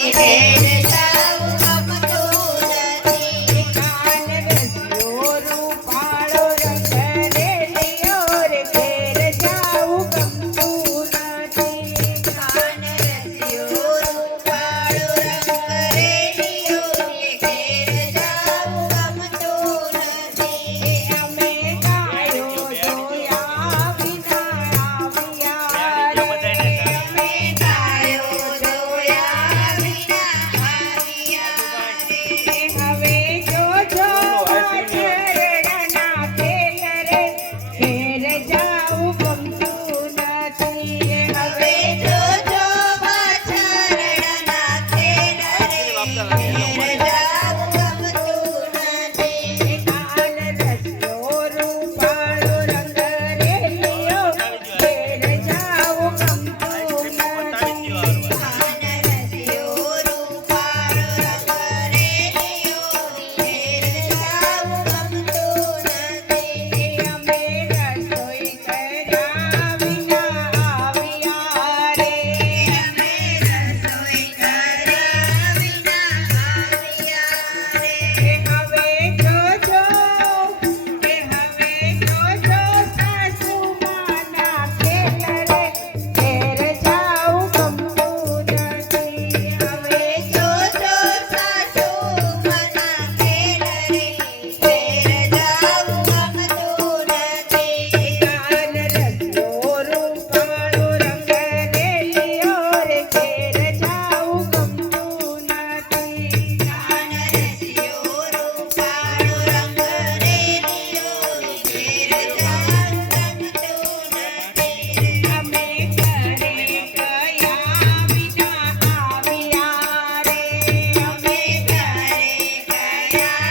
Hey. Yeah.